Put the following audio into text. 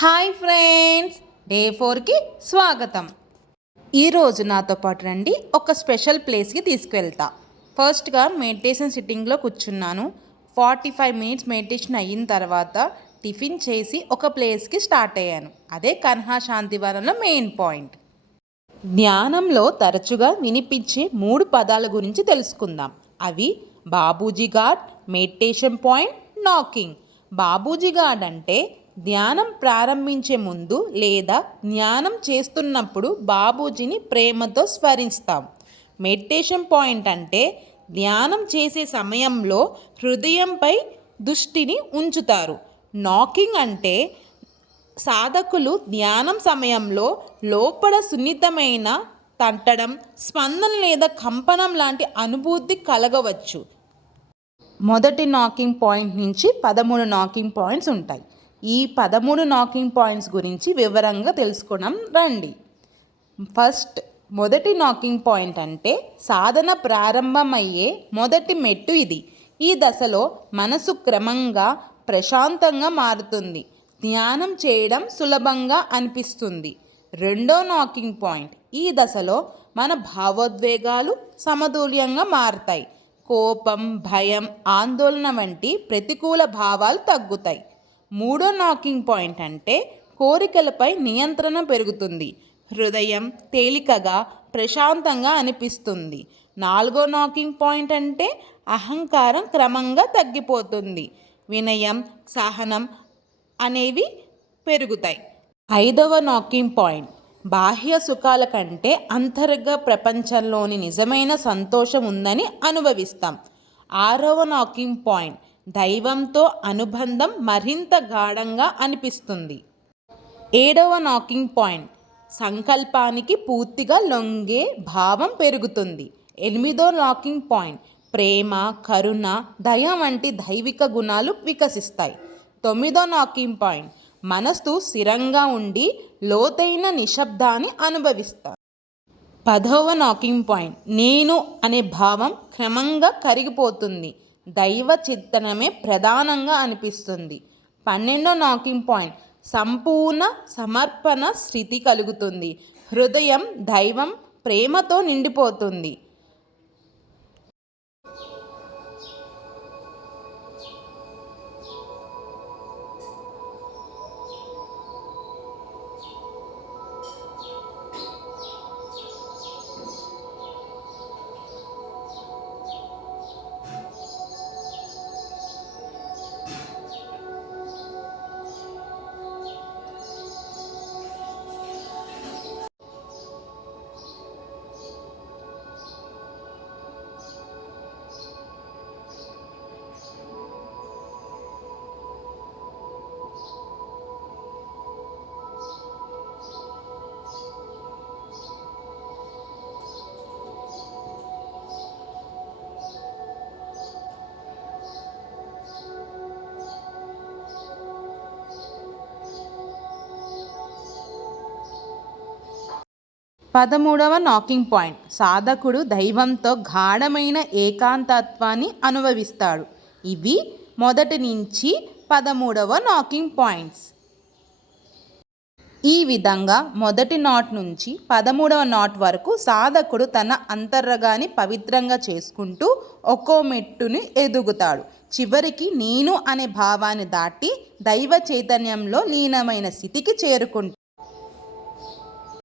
Hi friends, day 4కి స్వాగతం. ఈరోజు నాతో పాటు రండి, ఒక స్పెషల్ ప్లేస్కి తీసుకువెళ్తా. ఫస్ట్గా మెడిటేషన్ సిట్టింగ్లో కూర్చున్నాను. 45 మినిట్స్ మెడిటేషన్ అయిన తర్వాత టిఫిన్ చేసి ఒక ప్లేస్కి స్టార్ట్ అయ్యాను. అదే కన్హా శాంతివనంలో మెయిన్ పాయింట్. ధ్యానంలో తరచుగా వినిపించే 3 పదాల గురించి తెలుసుకుందాం. అవి Babuji God, meditation point, knocking. Babuji God అంటే ధ్యానం ప్రారంభించే ముందు లేదా ధ్యానం చేస్తున్నప్పుడు బాబూజీని ప్రేమతో స్మరిస్తాం. మెడిటేషన్ పాయింట్ అంటే ధ్యానం చేసే సమయంలో హృదయంపై దృష్టిని ఉంచుతారు. నాకింగ్ అంటే సాధకులు ధ్యానం సమయంలో లోపల సున్నితమైన తట్టడం, స్పందన లేదా కంపనం లాంటి అనుభూతి కలగవచ్చు. మొదటి నాకింగ్ పాయింట్ నుంచి 13 నాకింగ్ పాయింట్స్ ఉంటాయి. ఈ 13 నాకింగ్ పాయింట్స్ గురించి వివరంగా తెలుసుకున్నాం రండి. ఫస్ట్, మొదటి నాకింగ్ పాయింట్ అంటే సాధన ప్రారంభమయ్యే మొదటి మెట్టు ఇది. ఈ దశలో మనసు క్రమంగా ప్రశాంతంగా మారుతుంది. ధ్యానం చేయడం సులభంగా అనిపిస్తుంది. రెండో నాకింగ్ పాయింట్, ఈ దశలో మన భావోద్వేగాలు సమతుల్యంగా మారతాయి. కోపం, భయం, ఆందోళన వంటి ప్రతికూల భావాలు తగ్గుతాయి. మూడో నాకింగ్ పాయింట్ అంటే కోరికలపై నియంత్రణ పెరుగుతుంది. హృదయం తేలికగా ప్రశాంతంగా అనిపిస్తుంది. నాలుగో నాకింగ్ పాయింట్ అంటే అహంకారం క్రమంగా తగ్గిపోతుంది. వినయం, సహనం అనేవి పెరుగుతాయి. ఐదవ నాకింగ్ పాయింట్, బాహ్య సుఖాల కంటే అంతర్గత ప్రపంచంలోని నిజమైన సంతోషం ఉందని అనుభవిస్తాం. ఆరవ నాకింగ్ పాయింట్, దైవంతో అనుబంధం మరింత గాఢంగా అనిపిస్తుంది. ఏడవ నాకింగ్ పాయింట్, సంకల్పానికి పూర్తిగా లొంగే భావం పెరుగుతుంది. ఎనిమిదో నాకింగ్ పాయింట్, ప్రేమ, కరుణ, దయ వంటి దైవిక గుణాలు వికసిస్తాయి. తొమ్మిదో నాకింగ్ పాయింట్, మనస్సు స్థిరంగా ఉండి లోతైన నిశ్శబ్దాన్ని అనుభవిస్తారు. 10వ నాకింగ్ పాయింట్, నేను అనే భావం క్రమంగా కరిగిపోతుంది. దైవ చింతనమే ప్రధానంగా అనిపిస్తుంది. 12వ నాకింగ్ పాయింట్, సంపూర్ణ సమర్పణ స్థితి కలుగుతుంది. హృదయం దైవం ప్రేమతో నిండిపోతుంది. 13వ నాకింగ్ పాయింట్, సాధకుడు దైవంతో గాఢమైన ఏకాంతత్వాన్ని అనుభవిస్తాడు. ఇవి మొదటి నుంచి 13వ నాకింగ్ పాయింట్స్. ఈ విధంగా మొదటి నాట్ నుంచి 13వ నాట్ వరకు సాధకుడు తన అంతరంగాన్ని పవిత్రంగా చేసుకుంటూ ఒక్కో మెట్టుని ఎదుగుతాడు. చివరికి నేను అనే భావాన్ని దాటి దైవ చైతన్యంలో లీనమైన స్థితికి చేరుకుంటాడు.